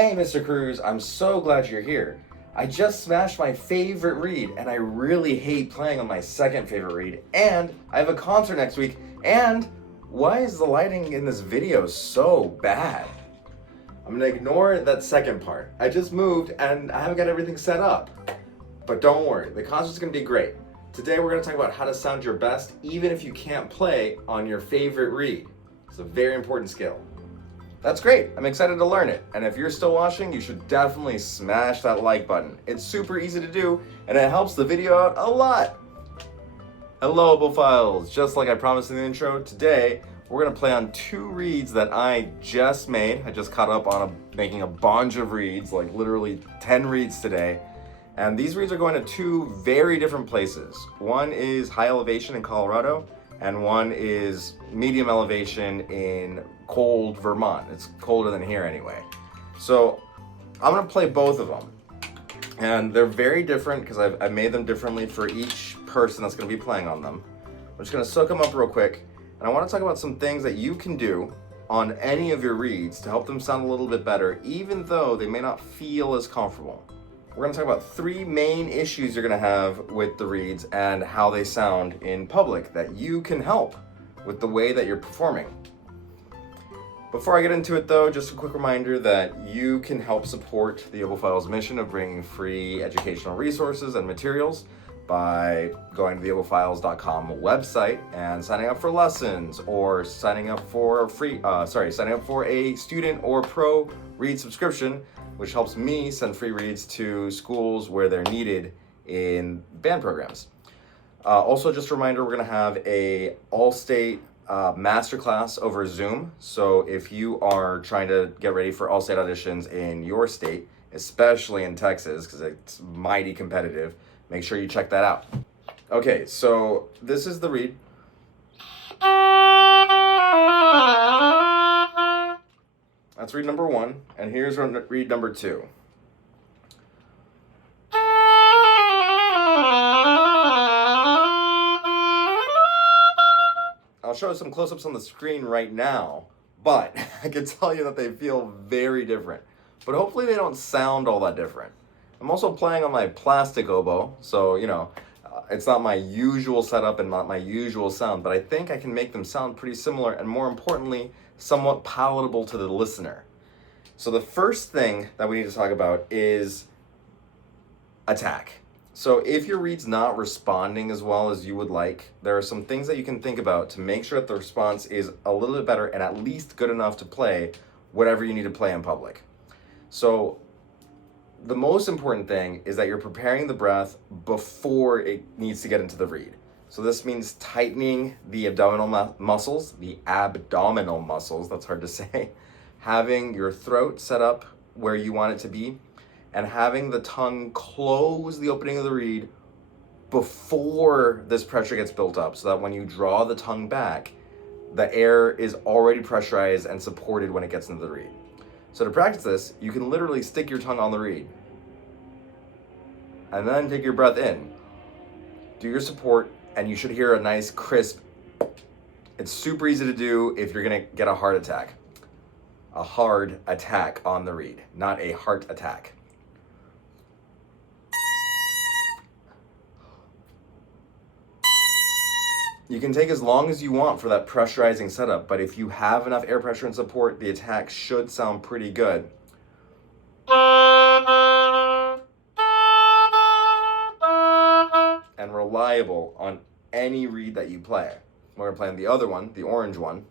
Hey, Mr. Cruz, I'm so glad you're here. I just smashed my favorite read, and I really hate playing on my second favorite read, and I have a concert next week, and why is the lighting in this video so bad? I'm gonna ignore that second part. I just moved and I haven't got everything set up. But don't worry, the concert's gonna be great. Today we're gonna talk about how to sound your best even if you can't play on your favorite reed. It's a very important skill. That's great, I'm excited to learn it. And if you're still watching, you should definitely smash that like button. It's super easy to do and it helps the video out a lot. Hello, Opophiles. Just like I promised in the intro, today we're gonna play on two reeds that I just made. I just caught up on making a bunch of reeds, like literally 10 reeds today. And these reeds are going to two very different places. One is high elevation in Colorado, and one is medium elevation in cold Vermont. It's colder than here anyway. So I'm gonna play both of them. And they're very different because I've made them differently for each person that's gonna be playing on them. I'm just gonna soak them up real quick. And I wanna talk about some things that you can do on any of your reeds to help them sound a little bit better, even though they may not feel as comfortable. We're gonna talk about three main issues you're gonna have with the reeds and how they sound in public that you can help with the way that you're performing. Before I get into it though, just a quick reminder that you can help support the Opophiles mission of bringing free educational resources and materials by going to the opophiles.com website and signing up for lessons, or signing up for a student or pro read subscription, which helps me send free reads to schools where they're needed in band programs. Also, just a reminder, we're gonna have a all-state masterclass over Zoom. So if you are trying to get ready for all-state auditions in your state, especially in Texas, because it's mighty competitive, make sure you check that out. Okay, so this is the reed. That's reed number one, and here's reed number two. I'll show some close-ups on the screen right now, but I can tell you that they feel very different. But hopefully they don't sound all that different. I'm also playing on my plastic oboe, so it's not my usual setup and not my usual sound, but I think I can make them sound pretty similar, and more importantly, somewhat palatable to the listener. So the first thing that we need to talk about is attack. So if your reed's not responding as well as you would like, there are some things that you can think about to make sure that the response is a little bit better and at least good enough to play whatever you need to play in public. So the most important thing is that you're preparing the breath before it needs to get into the reed. So this means tightening the abdominal muscles, that's hard to say, having your throat set up where you want it to be, and having the tongue close the opening of the reed before this pressure gets built up, so that when you draw the tongue back, the air is already pressurized and supported when it gets into the reed. So to practice this, you can literally stick your tongue on the reed and then take your breath in. Do your support, and you should hear a nice crisp. It's super easy to do if you're gonna get a heart attack. A hard attack on the reed, not a heart attack. You can take as long as you want for that pressurizing setup, but if you have enough air pressure and support, the attack should sound pretty good. And reliable on any reed that you play. We're gonna play on the other one, the orange one.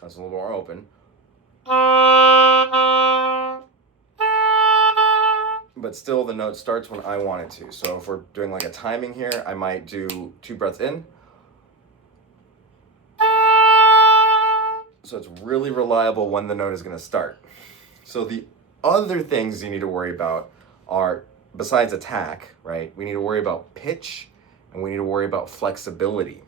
That's a little more open. But still the note starts when I want it to. So if we're doing like a timing here, I might do 2 breaths in. So it's really reliable when the note is gonna start. So the other things you need to worry about are, besides attack, right? We need to worry about pitch, and we need to worry about flexibility.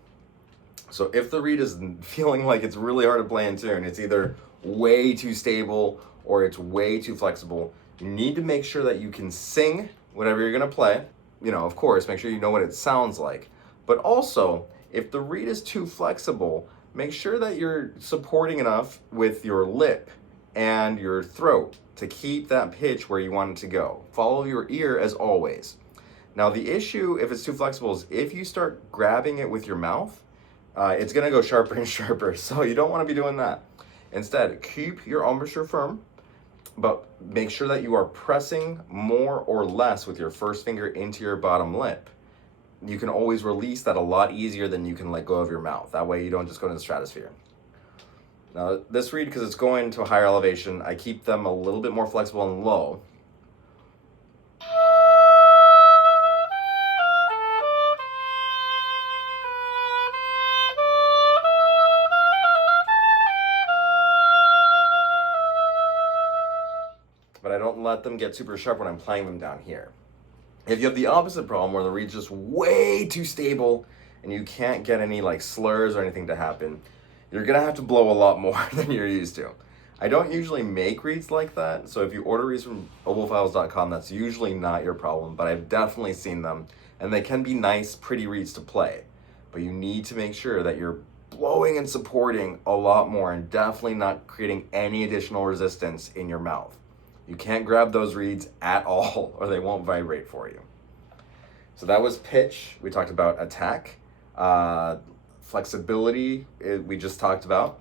So if the reed is feeling like it's really hard to play in tune, it's either way too stable or it's way too flexible, you need to make sure that you can sing whatever you're gonna play. Of course, make sure you know what it sounds like. But also, if the reed is too flexible, make sure that you're supporting enough with your lip and your throat to keep that pitch where you want it to go. Follow your ear as always. Now the issue, if it's too flexible, is if you start grabbing it with your mouth, it's gonna go sharper and sharper, so you don't wanna be doing that. Instead, keep your embouchure firm, but make sure that you are pressing more or less with your first finger into your bottom lip. You can always release that a lot easier than you can let go of your mouth. That way you don't just go to the stratosphere. Now this reed, because it's going to a higher elevation, I keep them a little bit more flexible and low. But I don't let them get super sharp when I'm playing them down here. If you have the opposite problem where the reed's just way too stable and you can't get any like slurs or anything to happen, you're gonna have to blow a lot more than you're used to. I don't usually make reeds like that, so if you order reeds from obophiles.com, that's usually not your problem, but I've definitely seen them, and they can be nice, pretty reeds to play. But you need to make sure that you're blowing and supporting a lot more and definitely not creating any additional resistance in your mouth. You can't grab those reeds at all or they won't vibrate for you. So that was pitch. We talked about attack. Flexibility, we just talked about.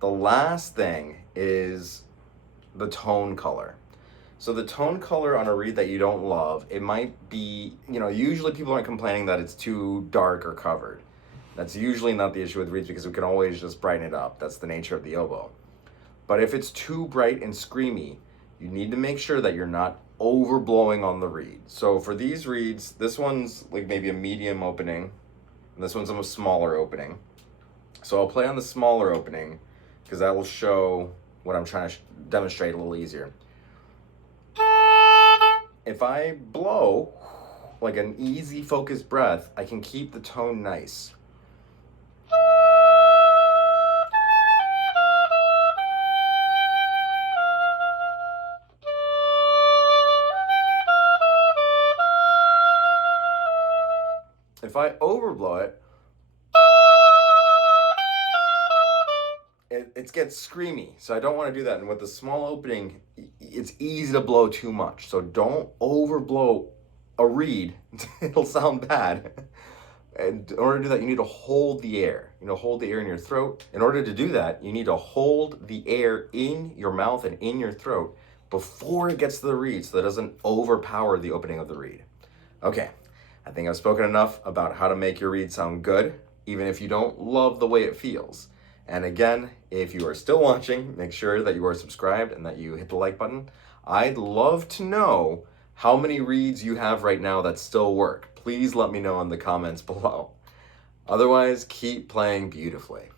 The last thing is the tone color. So the tone color on a reed that you don't love, it might be, usually people aren't complaining that it's too dark or covered. That's usually not the issue with reeds because we can always just brighten it up. That's the nature of the oboe. But if it's too bright and screamy, you need to make sure that you're not overblowing on the reed. So for these reeds, this one's like maybe a medium opening, and this one's a smaller opening. So I'll play on the smaller opening because that will show what I'm trying to demonstrate a little easier. If I blow like an easy focused breath, I can keep the tone nice. If I overblow it, it gets screamy, so I don't want to do that. And with the small opening, it's easy to blow too much. So don't overblow a reed. It'll sound bad. And in order to do that, you need to hold the air. Hold the air in your throat. In order to do that, you need to hold the air in your mouth and in your throat before it gets to the reed so that it doesn't overpower the opening of the reed. Okay. I think I've spoken enough about how to make your reed sound good, even if you don't love the way it feels. And again, if you are still watching, make sure that you are subscribed and that you hit the like button. I'd love to know how many reeds you have right now that still work. Please let me know in the comments below. Otherwise, keep playing beautifully.